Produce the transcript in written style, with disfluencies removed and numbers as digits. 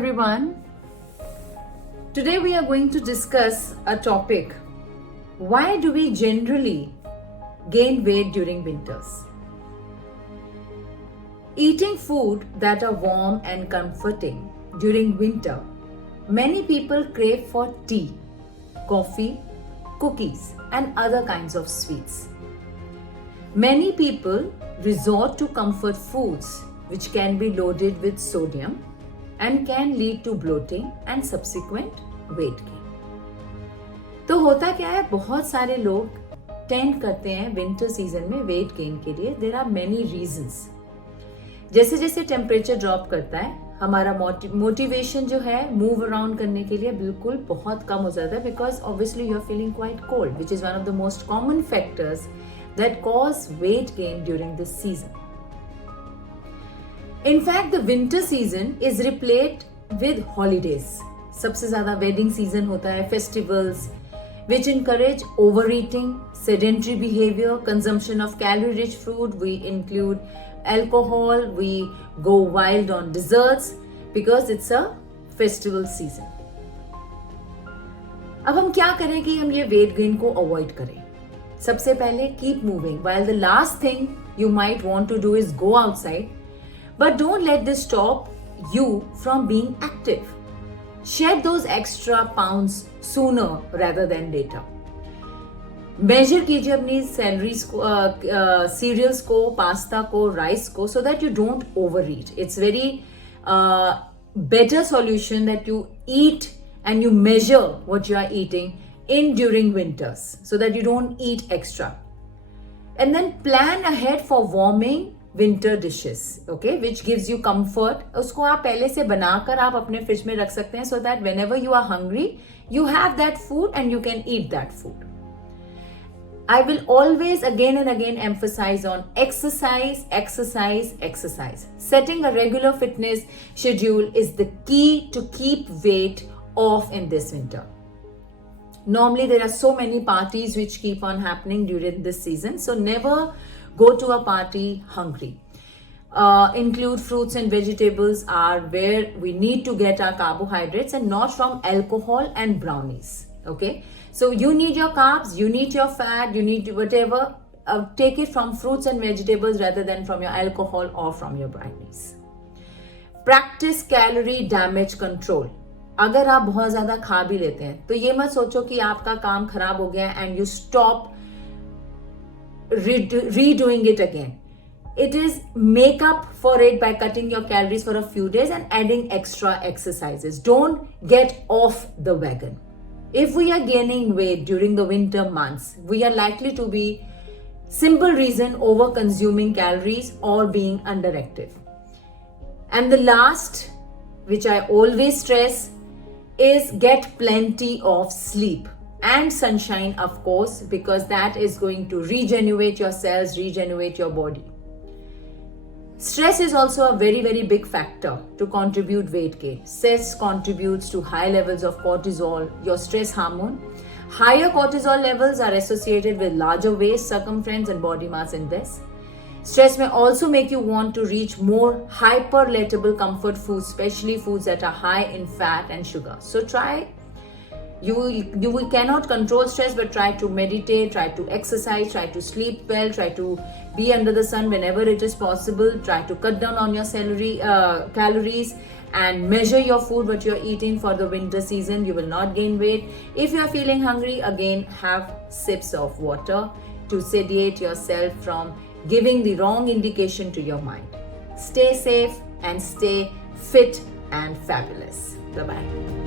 everyone. Today we are going to discuss a topic. Why do we generally gain weight during winters? Eating food that are warm and comforting during winter, many people crave for tea, coffee, cookies and other kinds of sweets. Many people resort to comfort foods which can be loaded with sodium and can lead to bloating and subsequent weight gain. तो होता क्या है, बहुत सारे लोग tend करते हैं winter season में वेट गेन के लिए. There are many reasons. जैसे जैसे टेम्परेचर ड्रॉप करता है, हमारा मोटिवेशन जो है मूव अराउंड करने के लिए बिल्कुल बहुत कम हो जाता है, because obviously you are feeling quite cold, which is one of the most common factors that cause weight gain during this season. In fact, the winter season is replete with holidays. सबसे ज़्यादा wedding season होता है, festivals, which encourage overeating, sedentary behavior, consumption of calorie-rich food. We include alcohol. We go wild on desserts because it's a festival season. अब हम क्या करें कि हम ये weight gain को avoid करें? सबसे पहले keep moving. While the last thing you might want to do is go outside. But don't let this stop you from being active. Shed those extra pounds sooner rather than later. Measure कीजिए अपनी calories को, cereals को, pasta को, rice को, so that you don't overeat. It's very better solution that you eat and you measure what you are eating during winters, so that you don't eat extra. And then plan ahead for warming winter dishes, okay, which gives you comfort. उसको आप पहले से बनाकर आप अपने fridge में रख सकते हैं, so that whenever you are hungry you have that food and you can eat that food. I will always again and again emphasize on exercise, exercise, exercise. Setting a regular fitness schedule is the key to keep weight off in this winter. Normally there are so many parties which keep on happening during this season, so never go to a party hungry. Include fruits and vegetables are where we need to get our carbohydrates, and not from alcohol and brownies. Okay, so you need your carbs, you need your fat, you need whatever. Take it from fruits and vegetables rather than from your alcohol or from your brownies. Practice calorie damage control. अगर आप बहुत ज्यादा खा भी लेते हैं तो ये मत सोचो कि आपका काम खराब हो गया and you stop redoing it again. It is make up for it by cutting your calories for a few days and adding extra exercises. Don't get off the wagon. If we are gaining weight during the winter months, we are likely to be simple reason over consuming calories or being underactive. And the last, which I always stress, is get plenty of sleep. And sunshine, of course, because that is going to regenerate your cells, regenerate your body. Stress is also a very, very big factor to contribute weight gain. Stress contributes to high levels of cortisol, your stress hormone. Higher cortisol levels are associated with larger waist, circumference and body mass index. Stress may also make you want to reach more hyperpalatable comfort foods, especially foods that are high in fat and sugar. So try. You cannot control stress, but try to meditate, try to exercise, try to sleep well, try to be under the sun whenever it is possible. Try to cut down on your calories and measure your food, what you're eating for the winter season. You will not gain weight. If you're feeling hungry, again, have sips of water to sedate yourself from giving the wrong indication to your mind. Stay safe and stay fit and fabulous. Bye-bye.